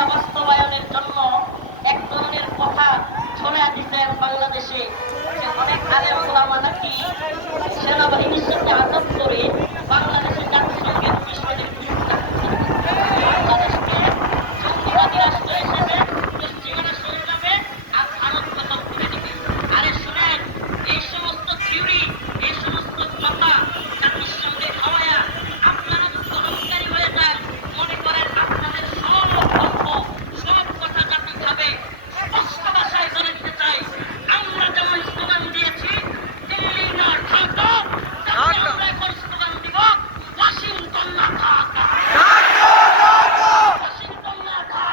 যেটা বাস্তবায়নের জন্য এক ধরনের কথা ছড়া দিতেন বাংলাদেশে যে অনেক আলেম ওলামা নাকি সেনাবাহিনীর সাথে আঘাত করে বাংলাদেশের জাতিসংঘের মিশনের বিরোধিতা করতেন। বাংলাদেশকে জঙ্গিবাদী রাষ্ট্র হিসেবে পশ্চিমারা সরে যাবে আর ভারত দখল করে নেবে। আরে শুনেন, এই সমস্ত থিওরি, এই সমস্ত কথা জাতিসংঘে খাওয়ায়া আপনারা যদি অহংকারী হয়ে যান, মনে করেন আপনাদের সব গল্প সব কথা জাতি খাবে। স্পষ্ট ভাষায় বলে দিতে চাই, আমরা যেমন স্লোগান দিয়েছি দিল্লি না ঢাকা, আমরা এখন স্লোগান দিব ওয়াশিংটন না ঢাকা, ওয়াশিংটন না ঢাকা,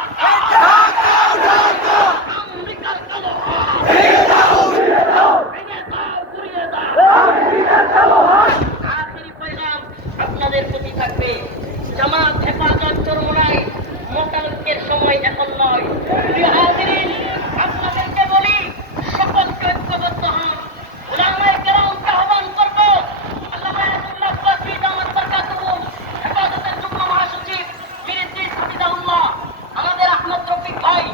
আমেরিকার কালো হাত ভেঙে দাও, ঘুরিয়ে দাও। আখেরি পয়গাম আপনাদের প্রতি থাকবে, জামাত হেফাজত চরমোনাই মোতালেবের সময় এখন নয়। প্রিয় হাজিরিন, আপনাদেরকে বলি সকলকে ঐক্যবদ্ধ হন। উলামায়ে কেরামকে আহ্বান করব, আল্লামা আয়াতুল্লাহ আব্বাসী দামাত বারকাতুহু হেফাজতের যুগ্ম মহাসচিব মীর ইদ্রিস হাফিজাহুল্লাহ, আমাদের আহমদ রফিক ভাই,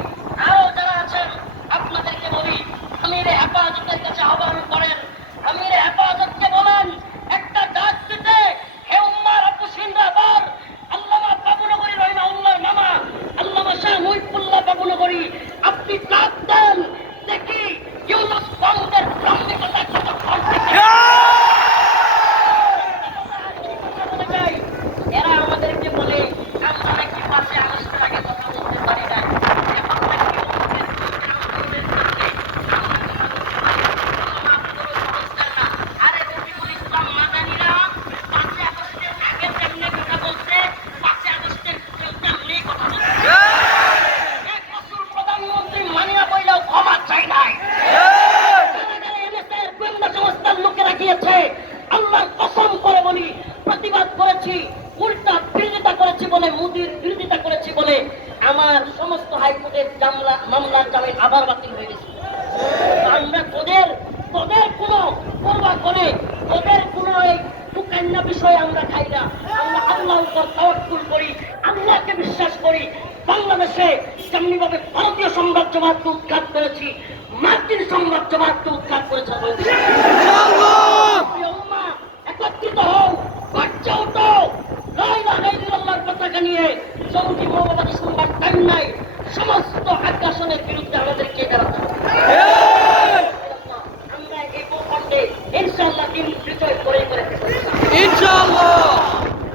আরো যারা আছেন আপনাদেরকে বলি, আমিরে হেফাজতের কাছে আহ্বান করেন, আমিরে হেফাজতকে বলেন একটা ডাক দিতে, হে উম্মার আপুসিনরা বার, আল্লামা বাবুনগরী রহিমাহুল্লাহর মামা আল্লামা শাহ মুহিবুল্লাহ বাবুনগরী, আপনি ডাক দেন দেখি ইউনুস বংশের ব্রাহ্মিকতা কতক্ষণ টিকে। এরা আমাদেরকে বলে আমরা নাকি 5 আগস্টের আগে কথা বলতে পারি না, এখন নাকি অমুকের বিরুদ্ধে আমলের বিরুদ্ধে আমরা কথা বলতে পারি না, আল্লামা কোনো সংস্কার না। আরে রফিকুল ইসলাম মাদানীরা 5 আগস্টের আগে তেমনি কথা বলছে, 5 আগস্টের তেমনি কথা বলছে। এক বছর প্রধানমন্ত্রী মানিয়া বইলেও ক্ষমা চাই নাই। এনএসএর গোয়েন্দা সংস্থার লোকেরা গিয়েছে, আল্লাহর কসম করে বলি প্রতিবাদ করেছি, উল্টা বিরোধিতা করেছি বলে, মোদির বিরোধিতা করেছি বলে আমার সমস্ত হাইকোর্টের মামলার জামিন আবার বাতিল হয়ে গেছে। আমরা তোদের কোনো পরোয়া করে, তোদের কোনো এই টুকান্না বিষয়ে আমরা খাই না। আমরা আল্লাহর উপর তাওয়াক্কুল করি, আল্লাহকে বিশ্বাস করি। বাংলাদেশে যেমনি ভাবে ভারতীয় সাম্রাজ্যবাদকে উৎখাত করেছি, মার্কিন সাম্রাজ্যবাদকে উৎখাত করেছে। একত্রিত হও, বাচ্চা উঠো, লা ইলাহা ইল্লাল্লাহর পতাকা নিয়ে জঙ্গি মৌলবাদী শুনবার টাইম নাই। সমস্ত আগ্রাসনের বিরুদ্ধে